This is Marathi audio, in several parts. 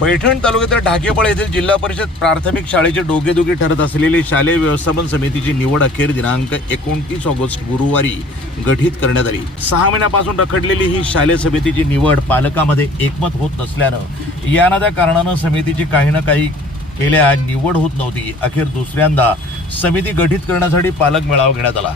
पैठण तालुक्यातील ढाकेपळ येथील जिल्हा परिषद प्राथमिक शाळेचे डोकेदुखी ठरत असलेली शालेय व्यवस्थापन समितीची निवड अखेर दिनांक एकोणतीस ऑगस्ट गुरुवारी गठीत करण्यात आली. सहा महिन्यापासून रखडलेली ही शालेय समितीची निवड पालकामध्ये एकमत होत नसल्यानं या ना त्या कारणानं समितीची काही ना काही केल्या निवड होत नव्हती. अखेर दुसऱ्यांदा समिती गठीत करण्यासाठी पालक मेळावा घेण्यात आला.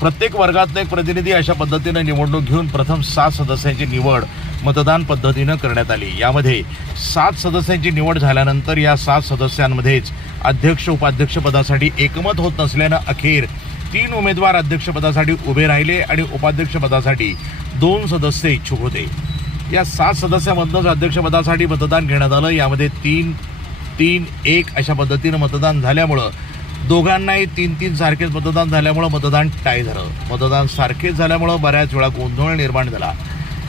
प्रत्येक वर्गातला एक प्रतिनिधी अशा पद्धतीनं निवडणूक घेऊन प्रथम सात सदस्यांची निवड मतदान पद्धतीनं करण्यात आली. यामध्ये सात सदस्यांची निवड झाल्यानंतर या सात सदस्यांमध्येच अध्यक्ष उपाध्यक्षपदासाठी एकमत होत नसल्यानं अखेर तीन उमेदवार अध्यक्षपदासाठी उभे राहिले आणि उपाध्यक्षपदासाठी दोन सदस्य इच्छुक होते. या सात सदस्यामधनंच अध्यक्षपदासाठी मतदान घेण्यात आलं. यामध्ये तीन तीन एक अशा पद्धतीनं मतदान झाल्यामुळं दोघांनाही तीन तीन सारखेच मतदान झाल्यामुळं मतदान टाय झालं मतदान सारखेच झाल्यामुळं बऱ्याच वेळा गोंधळ निर्माण झाला.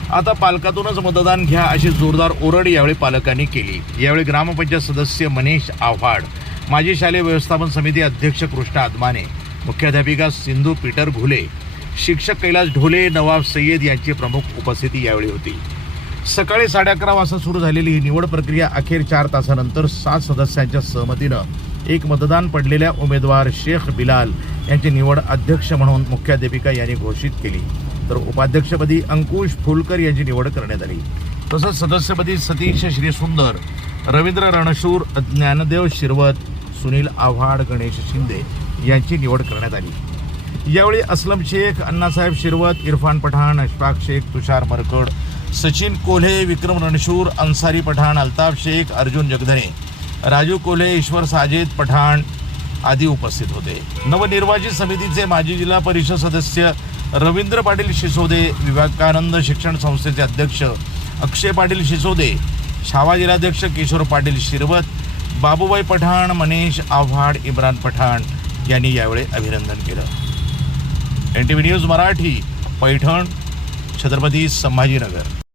आता पालकातूनच मतदान घ्या अशी जोरदार ओरड यावेळी पालकांनी केली. यावेळी ग्रामपंचायत सदस्य मनीष आव्हाड माजी शालेय व्यवस्थापन समिती अध्यक्ष कृष्णा अदमाने मुख्याध्यापिका सिंधू पीटर घुले शिक्षक कैलास ढोले नवाब सय्यद यांची प्रमुख उपस्थिती यावेळी होती. सकाळी साडे अकरा वाजता सुरू झालेली ही निवड प्रक्रिया अखेर चार तासानंतर सात सदस्यांच्या सहमतीनं एक मतदान पडलेल्या उमेदवार शेख बिलाल यांची निवड अध्यक्ष म्हणून मुख्याध्यापिका यांनी घोषित केली. तर उपाध्यक्षपदी अंकुश फुलकर यांची निवड करण्यात आली. तसंच सदस्यपदी सतीश श्रीसुंदर रवींद्र रणशूर ज्ञानदेव शिरवत सुनील आव्हाड गणेश शिंदे यांची निवड करण्यात आली. यावेळी असलम शेख अण्णासाहेब शिरवत इरफान पठाण अशफाक शेख तुषार मरकड सचिन कोल्हे विक्रम रणशूर अन्सारी पठाण अल्ताफ शेख अर्जुन जगधने राजू कोल्हे ईश्वर साजिद पठाण आदी उपस्थित होते. नवनिर्वाचित समितीचे माजी जिल्हा परिषद सदस्य रवींद्र पाटील शिसोदे विवेकानंद शिक्षण संस्थेचे अध्यक्ष अक्षय पाटील शिसोदे छावा जिल्हाध्यक्ष किशोर पाटील शिरवत बाबूबाई पठाण मनीष आव्हाड इम्रान पठाण यांनी यावेळी अभिनंदन केलं. N T V news Marathi Paithan Chhatrapati Sambhajinagar.